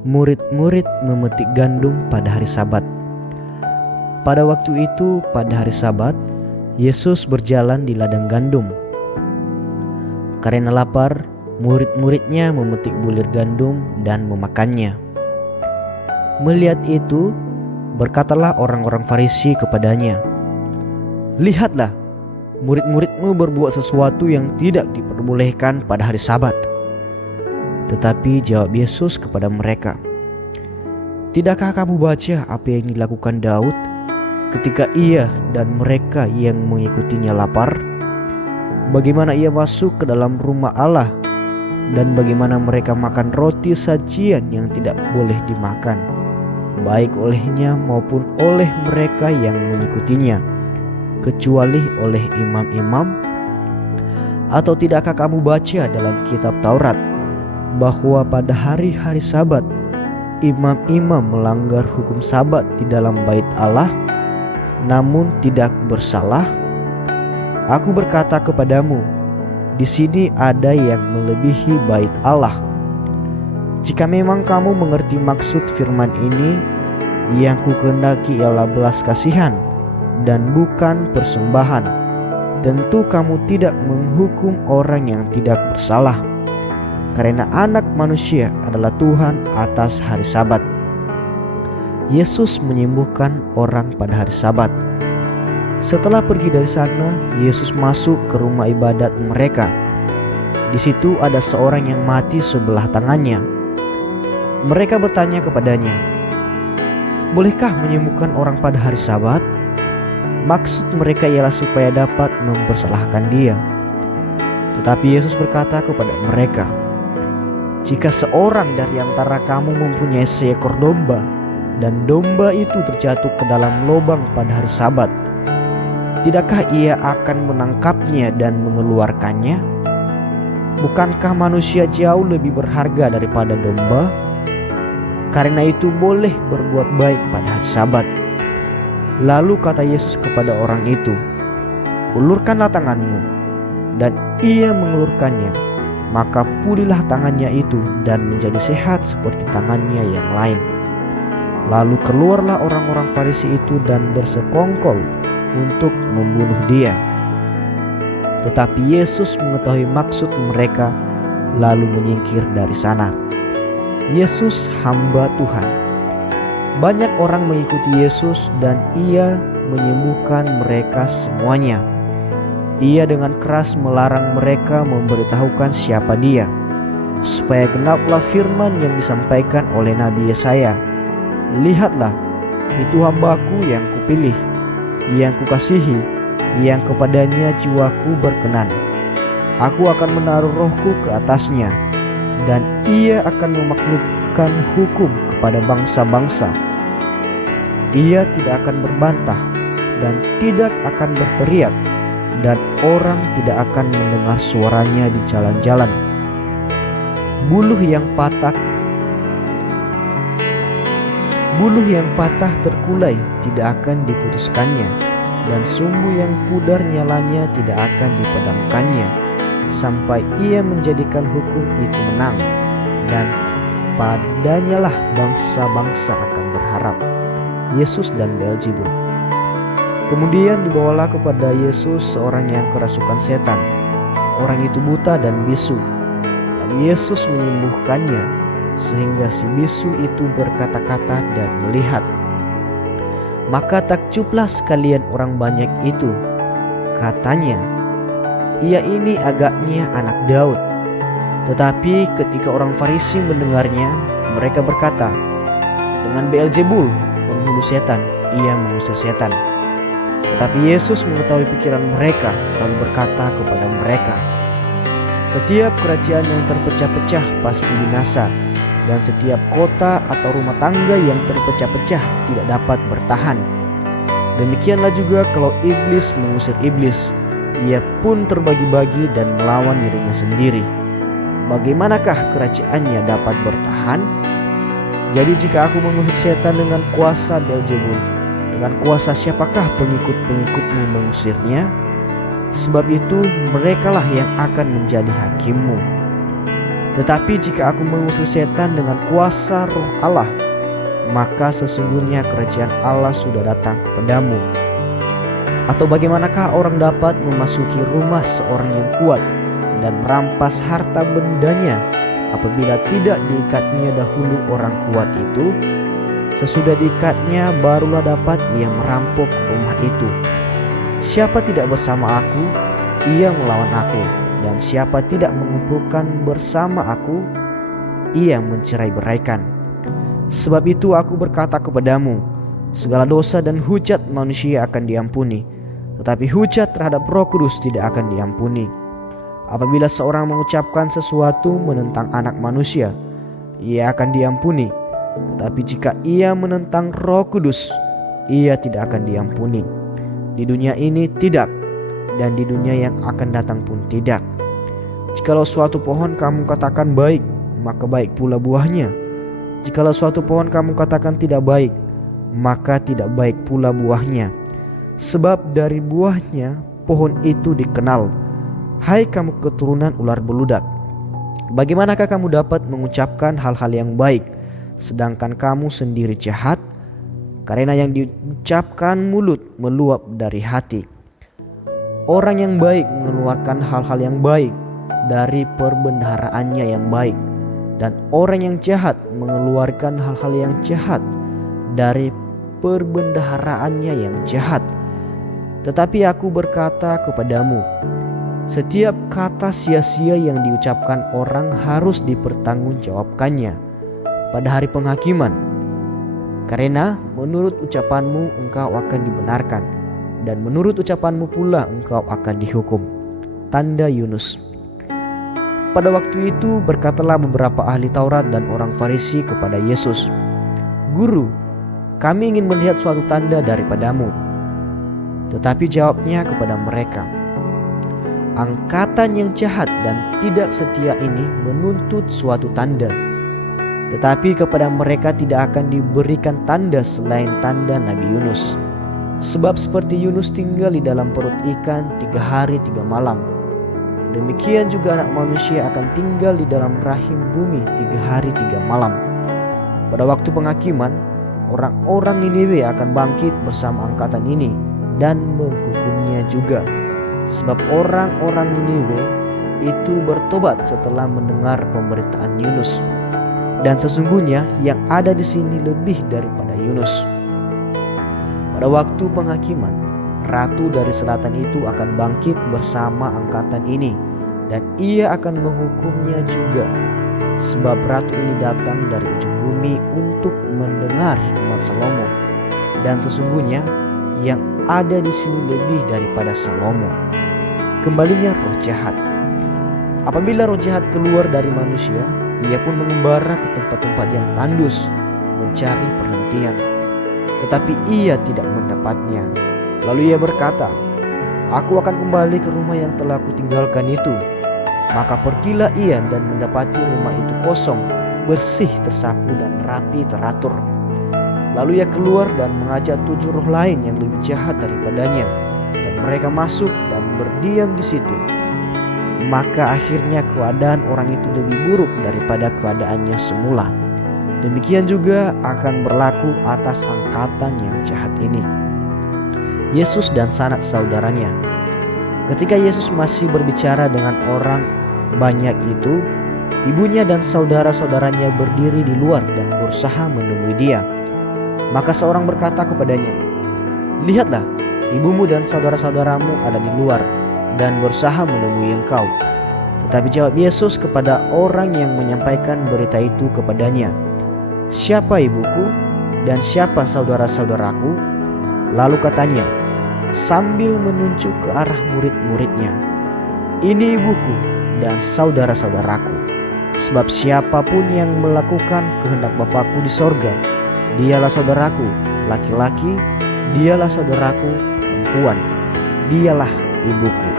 Murid-murid memetik gandum pada hari Sabat. Pada waktu itu, pada hari Sabat, Yesus berjalan di ladang gandum. Karena lapar, murid-muridnya memetik bulir gandum dan memakannya. Melihat itu, berkatalah orang-orang Farisi kepadanya, "Lihatlah, murid-muridmu berbuat sesuatu yang tidak diperbolehkan pada hari Sabat." Tetapi jawab Yesus kepada mereka, "Tidakkah kamu baca apa yang dilakukan Daud ketika ia dan mereka yang mengikutinya lapar? Bagaimana ia masuk ke dalam rumah Allah dan bagaimana mereka makan roti sajian yang tidak boleh dimakan, baik olehnya maupun oleh mereka yang mengikutinya, kecuali oleh imam-imam? Atau tidakkah kamu baca dalam kitab Taurat bahwa pada hari-hari Sabat imam-imam melanggar hukum Sabat di dalam bait Allah, namun tidak bersalah? Aku berkata kepadamu, di sini ada yang melebihi bait Allah. Jika memang kamu mengerti maksud firman ini, yang kukehendaki ialah belas kasihan dan bukan persembahan, tentu kamu tidak menghukum orang yang tidak bersalah, karena Anak Manusia adalah Tuhan atas hari Sabat." Yesus menyembuhkan orang pada hari Sabat. Setelah pergi dari sana, Yesus masuk ke rumah ibadat mereka. Di situ ada seorang yang mati sebelah tangannya. Mereka bertanya kepadanya, "Bolehkah menyembuhkan orang pada hari Sabat?" Maksud mereka ialah supaya dapat mempersalahkan dia. Tetapi Yesus berkata kepada mereka, "Jika seorang dari antara kamu mempunyai seekor domba, dan domba itu terjatuh ke dalam lubang pada hari Sabat, tidakkah ia akan menangkapnya dan mengeluarkannya? Bukankah manusia jauh lebih berharga daripada domba? Karena itu boleh berbuat baik pada hari Sabat." Lalu kata Yesus kepada orang itu, "Ulurkanlah tanganmu." Dan ia mengulurkannya. Maka pulihlah tangannya itu dan menjadi sehat seperti tangannya yang lain. Lalu keluarlah orang-orang Farisi itu dan bersekongkol untuk membunuh dia. Tetapi Yesus mengetahui maksud mereka, lalu menyingkir dari sana. Yesus hamba Tuhan. Banyak orang mengikuti Yesus dan ia menyembuhkan mereka semuanya. Ia dengan keras melarang mereka memberitahukan siapa dia, supaya genaplah firman yang disampaikan oleh Nabi Yesaya, "Lihatlah, itu hambaku yang kupilih, yang kukasihi, yang kepadanya jiwaku berkenan. Aku akan menaruh rohku ke atasnya, dan ia akan memaklumkan hukum kepada bangsa-bangsa. Ia tidak akan berbantah dan tidak akan berteriak, dan orang tidak akan mendengar suaranya di jalan-jalan. Buluh yang patah terkulai tidak akan diputuskannya, dan sumbu yang pudar nyalanya tidak akan dipadamkannya, sampai ia menjadikan hukum itu menang, dan padanyalah bangsa-bangsa akan berharap." Yesus dan Beelzebul. Kemudian dibawalah kepada Yesus seorang yang kerasukan setan. Orang itu buta dan bisu. Lalu Yesus menyembuhkannya, sehingga si bisu itu berkata-kata dan melihat. Maka takjublah sekalian orang banyak itu. Katanya, "Ia ini agaknya anak Daud." Tetapi ketika orang Farisi mendengarnya, mereka berkata, "Dengan Beelzebul, penghulu setan, ia mengusir setan." Tetapi Yesus mengetahui pikiran mereka, lalu berkata kepada mereka, "Setiap kerajaan yang terpecah-pecah pasti binasa, dan setiap kota atau rumah tangga yang terpecah-pecah tidak dapat bertahan. Demikianlah juga kalau iblis mengusir iblis, ia pun terbagi-bagi dan melawan dirinya sendiri. Bagaimanakah kerajaannya dapat bertahan? Jadi jika aku mengusir setan dengan kuasa Beelzebul, dengan kuasa siapakah pengikut-pengikutmu mengusirnya? Sebab itu merekalah yang akan menjadi hakimmu. Tetapi jika aku mengusir setan dengan kuasa Roh Allah, maka sesungguhnya kerajaan Allah sudah datang kepadamu. Atau bagaimanakah orang dapat memasuki rumah seorang yang kuat dan merampas harta bendanya apabila tidak diikatnya dahulu orang kuat itu? Sesudah diikatnya barulah dapat ia merampok rumah itu. Siapa tidak bersama aku, ia melawan aku, dan siapa tidak mengumpulkan bersama aku, ia mencerai-beraikan. Sebab itu aku berkata kepadamu, segala dosa dan hujat manusia akan diampuni, tetapi hujat terhadap Roh Kudus tidak akan diampuni. Apabila seorang mengucapkan sesuatu menentang Anak Manusia, ia akan diampuni. Tetapi jika ia menentang Roh Kudus, ia tidak akan diampuni. Di dunia ini tidak, dan di dunia yang akan datang pun tidak. Jikalau suatu pohon kamu katakan baik, maka baik pula buahnya. Jikalau suatu pohon kamu katakan tidak baik, maka tidak baik pula buahnya. Sebab dari buahnya pohon itu dikenal. Hai kamu keturunan ular beludak, bagaimanakah kamu dapat mengucapkan hal-hal yang baik, sedangkan kamu sendiri jahat? Karena yang diucapkan mulut meluap dari hati. Orang yang baik mengeluarkan hal-hal yang baik dari perbendaharaannya yang baik, dan orang yang jahat mengeluarkan hal-hal yang jahat dari perbendaharaannya yang jahat. Tetapi aku berkata kepadamu, setiap kata sia-sia yang diucapkan orang harus dipertanggungjawabkannya pada hari penghakiman. Karena menurut ucapanmu engkau akan dibenarkan, dan menurut ucapanmu pula engkau akan dihukum. Tanda Yunus. Pada waktu itu berkatalah beberapa ahli Taurat dan orang Farisi kepada Yesus, Guru, kami ingin melihat suatu tanda daripadamu. Tetapi jawabnya kepada mereka, angkatan yang jahat dan tidak setia ini menuntut suatu tanda. Tetapi kepada mereka tidak akan diberikan tanda selain tanda Nabi Yunus. Sebab seperti Yunus tinggal di dalam perut ikan 3 hari 3 malam, demikian juga Anak Manusia akan tinggal di dalam rahim bumi 3 hari 3 malam. Pada waktu penghakiman, orang-orang Niniwe akan bangkit bersama angkatan ini dan menghukumnya juga. Sebab orang-orang Niniwe itu bertobat setelah mendengar pemberitaan Yunus. Dan sesungguhnya yang ada di sini lebih daripada Yunus. Pada waktu penghakiman, ratu dari selatan itu akan bangkit bersama angkatan ini, dan ia akan menghukumnya juga. Sebab ratu ini datang dari ujung bumi untuk mendengar hikmat Salomo, dan sesungguhnya yang ada di sini lebih daripada Salomo. Kembalinya roh jahat. Apabila roh jahat keluar dari manusia, ia pun mengembara ke tempat-tempat yang tandus mencari perhentian, tetapi ia tidak mendapatnya. Lalu ia berkata, aku akan kembali ke rumah yang telah kutinggalkan itu. Maka pergilah ia dan mendapati rumah itu kosong, bersih, tersapu dan rapi teratur. Lalu ia keluar dan mengajak 7 roh lain yang lebih jahat daripadanya, dan mereka masuk dan berdiam di situ. Maka akhirnya keadaan orang itu lebih buruk daripada keadaannya semula. Demikian juga akan berlaku atas angkatan yang jahat ini. Yesus dan sanak saudaranya. Ketika Yesus masih berbicara dengan orang banyak itu, ibunya dan saudara-saudaranya berdiri di luar dan berusaha menemui dia. Maka seorang berkata kepadanya, lihatlah, ibumu dan saudara-saudaramu ada di luar dan berusaha menemui engkau. Tetapi jawab Yesus kepada orang yang menyampaikan berita itu kepadanya, siapa ibuku dan siapa saudara-saudaraku? Lalu katanya, sambil menunjuk ke arah murid-muridnya, ini ibuku dan saudara-saudaraku. Sebab siapapun yang melakukan kehendak Bapakku di sorga, dialah saudaraku laki-laki, dialah saudaraku perempuan, dialah ibuku.